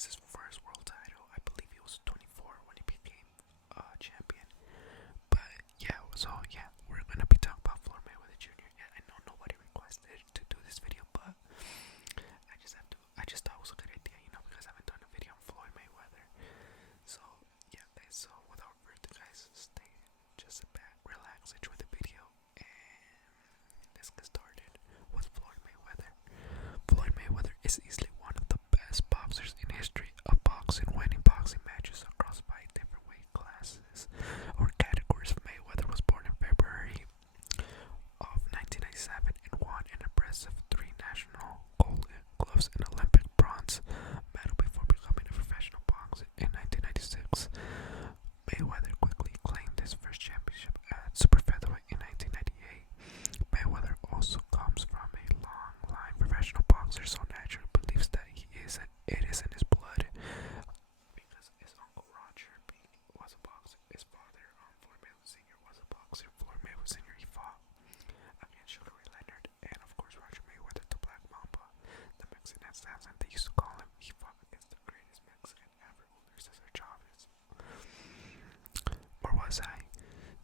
is his first world title. I believe he was 24 when he became champion. But yeah, so yeah, we're gonna be talking about Floyd Mayweather Jr. Yeah, I know nobody requested to do this video, but I just thought it was a good idea, because I haven't done a video on Floyd Mayweather. So yeah, guys. So without further, guys, just sit back, relax, enjoy the video, and let's get started with Floyd Mayweather. Floyd Mayweather is easily one of the best boxers in history of boxing, winning boxing matches across 5 different weight classes or categories. Mayweather was born in February of 1997 and won an impressive 3 national gold gloves and Olympic bronze medal before becoming a professional boxer in 1996. Mayweather quickly claimed his first championship at super featherweight in 1998. Mayweather also comes from a long line of professional boxers, so naturally believes that it is in his blood because his uncle Roger was a boxer. His father, Floyd Mayweather Sr., was a boxer. Floyd Mayweather Sr. he fought against Sugar Ray Leonard and of course Roger Mayweather, the Black Mamba, the Mexican assassin they used to call him. He fought against the greatest Mexican ever, Cesar Chavez. Or was I?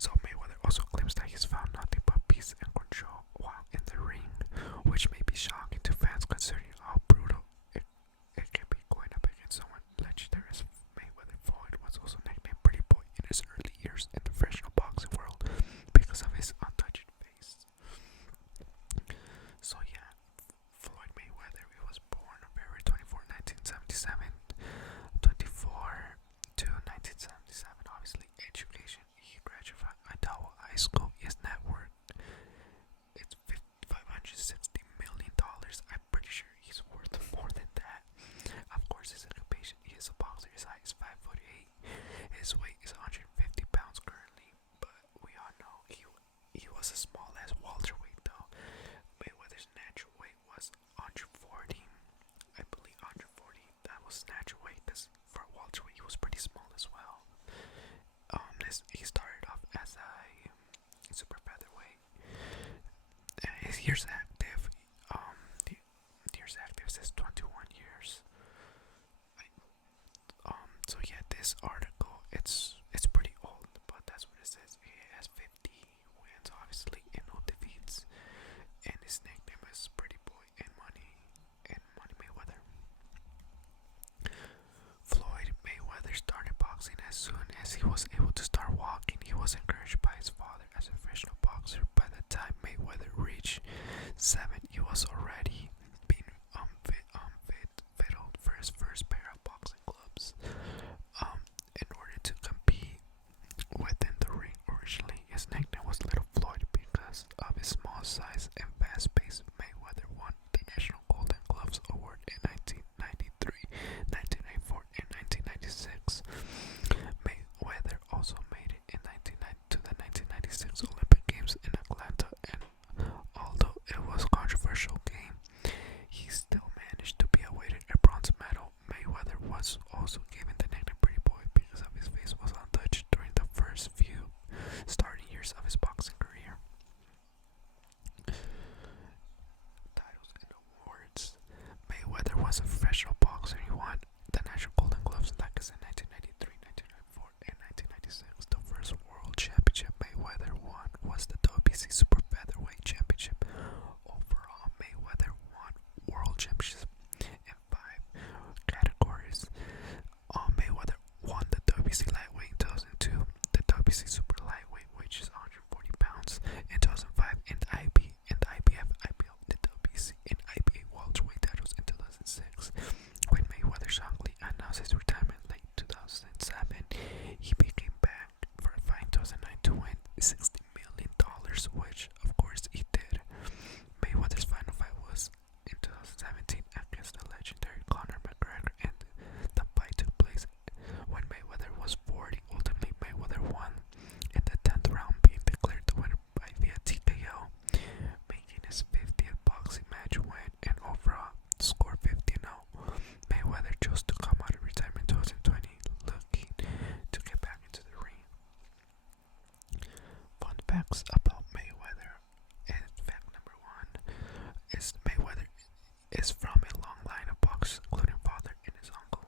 So Mayweather also claims that he's found nothing but peace and control while in the ring, which may be shocking to fans considering how brutal it can be going up against someone legendary as Mayweather. Floyd was also nicknamed Pretty Boy in his early years in the professional boxing world because of his untouched face. So yeah, Floyd Mayweather, he was born on February 24, 1977, 24 to 1977. Obviously, education, he graduated from Idaho High School. His net worth, it's $560 million. I'm pretty sure he's worth more than that. Of course, his occupation, he is a boxer. His height is 5'8". His weight is 150 pounds currently, but we all know he was as small as welterweight though. Mayweather's natural weight was 140. I believe 140. That was natural weight because for welterweight he was pretty small as well. He started off as a super featherweight. His years active, the years active says 21 years. So yeah, this article it's pretty old, but that's what it says. He has 50 wins, obviously, and no defeats, and his nickname is Pretty Boy and Money Mayweather. Floyd Mayweather started boxing as soon as he was able to start walking. He was encouraged by his father as a professional boxer. By the time Mayweather reached 7, he was already being fitted for his first pair of boxing gloves. In order to compete within the ring, originally his nickname was Little Floyd because of his small size and fast pace. Mayweather won the National Golden Gloves Award in 1993, 1994, and 1996. Mayweather also made it in 1990 to the 1996 Olympic Games in Atlanta, and although it was a controversial game, he still managed to be awarded a bronze medal. Mayweather was also given the nickname Pretty Boy because of his face was untouched during the first few starting years of his boxing career. Titles and awards. Mayweather was a professional boxer. He won the National Golden Gloves in 1993, 1994, and 1996. The first world championship Mayweather won was the WBC Super Featherweight Championship. Overall, Mayweather won world championships in 5 categories. Mayweather won the WBC Lightweight in 2002, the WBC Super Lightweight, which is 140 pounds, in 2005, and the IBF, IPL, the WBC, and IBA welterweight titles in 2006. When Mayweather shockingly announced his retirement late 2007, he became back for a fight in 2009 to win $60 million, which of course he did. Mayweather's final fight was in 2017 against the legendary Conor McGregor, and the fight took place when Mayweather was 40. Ultimately, Mayweather won in the 10th round, being declared the winner by via TKO, making his 50th boxing match win and overall score 50-0. Mayweather chose to come out of retirement in 2020, looking to get back into the ring. Fun facts about Mayweather. And fact number 1 is Mayweather is from a long line of boxers, including father and his uncle.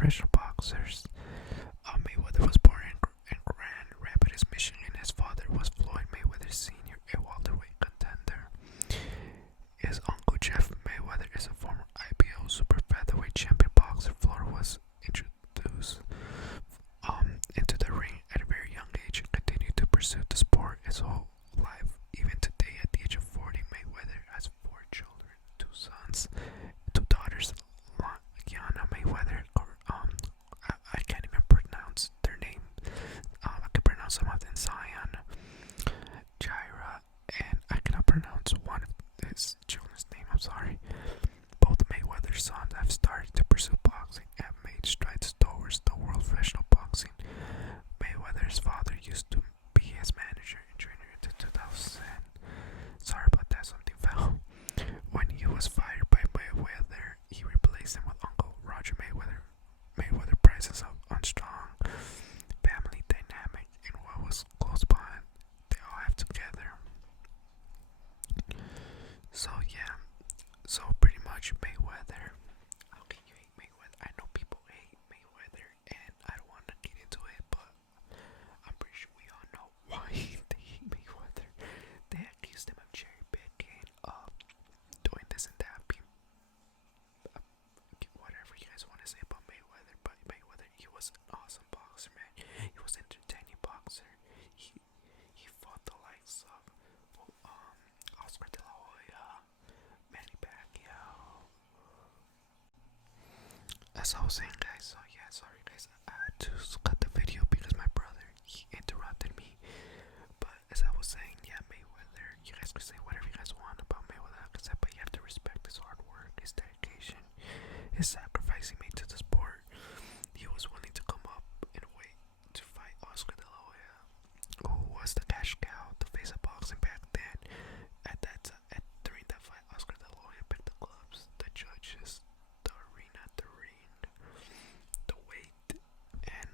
professional boxers. Mayweather was born in Grand Rapids, Michigan. His father was Floyd Mayweather Sr., a welterweight contender. His uncle Jeff Mayweather is a former IBO super featherweight champion boxer. Floyd was introduced into the ring at a very young age and continued to pursue the sport his whole life. Even today, at the age of 40, Mayweather has four children, two sons, two daughters. Yana Mayweather, I can't even pronounce their name. I can pronounce some of them, Zion, Jaira, and I cannot pronounce one of his children's name. I'm sorry. Both Mayweather's sons have started to pursue boxing and made strides towards the world of professional boxing. Mayweather's father used to be his manager and trainer until 2000. Sorry about that, something fell. When he was fired by Mayweather, he replaced him with Uncle Roger Mayweather. Mayweather prides himself on strong family dynamic and what was close bond they all have together. So yeah, so pretty much Mayweather. How can you hate Mayweather? I know people hate Mayweather, and I don't want to get into it, but I'm pretty sure we all know why they hate Mayweather. They accused him of cherry picking, doing this and that, whatever you guys want to say about Mayweather. But Mayweather, he was an awesome boxer, man. He was an entertaining boxer. He fought the likes of Oscar De La Hoya, Manny Pacquiao. As I was saying, guys, so yeah, sorry guys, I had to cut the video because my brother, he interrupted me. But as I was saying, yeah, Mayweather, you guys can say whatever you guys want about Mayweather, but you have to respect his hard work, his dedication, his sacrifice he made to the sport. He was willing to come up in a way to fight Oscar De La Hoya, who was the cash cow, the face of boxing back then. During that fight, Oscar De La Hoya picked the gloves, the judges, the arena, the ring, the weight, and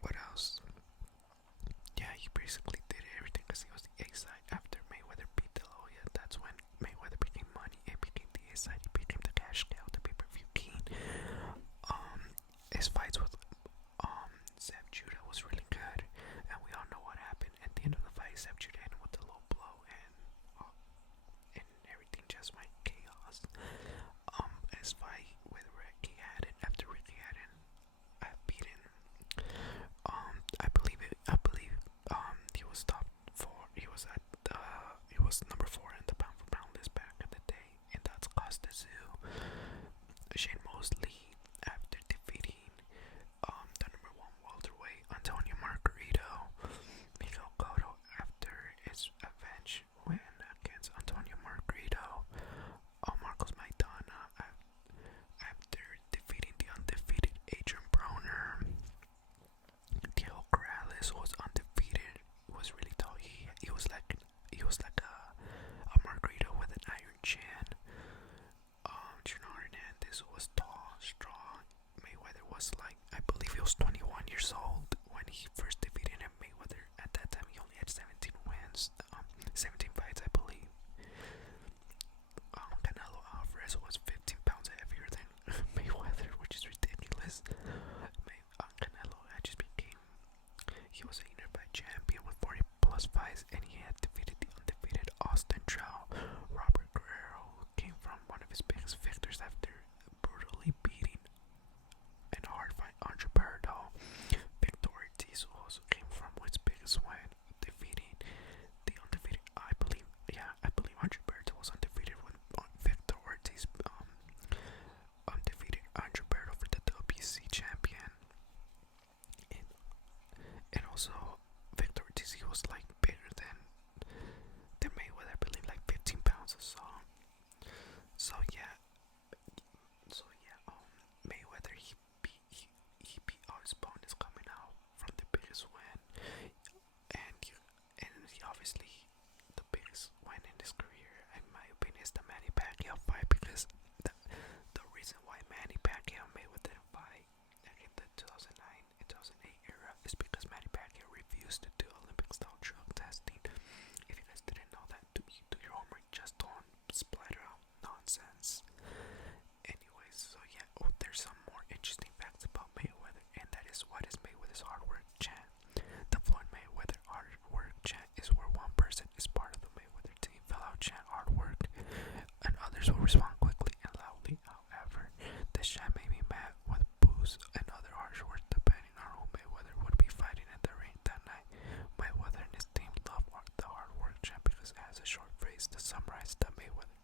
what else? Yeah, he basically did everything because he was the A side. After Mayweather beat De La Hoya, that's when Mayweather became money and became the A side. He became the cash cow, the pay-per-view king. His fights with Zeb Judah was really good, and we all know what happened at the end of the fight. Zeb Judah ended with a low blow, and everything just went chaos. His fight with Ricky Hatton, after Ricky Hatton had beaten, I believe he was top four. He was number 4 in the pound for pound list back in the day, and that's Costa Zoo. Shane Mosley, after defeating the number 1 welterweight Antonio Margarito. Miguel Cotto, after his revenge win against Antonio Margarito. Marcos Maidana, after defeating the undefeated Adrian Broner. Diego Corrales was undefeated. Was really tall. He was like a Margarito with an iron chin. Junior Hernandez was tall, strong. Mayweather was like, I believe he was 21 years old when he first defeated him. Mayweather at that time he only had 17 wins, 17 fights, I believe. Canelo Alvarez was 15 pounds heavier than Mayweather, which is ridiculous. Canelo had just became, he was a unified champion with 40 plus fights, and he had defeated the undefeated Austin Trout. Robert Guerrero, who came from one of his biggest victories after brutally beating in a hard fight Andre Berto. Victor Ortiz also came from his biggest win, defeating summarize the Mayweather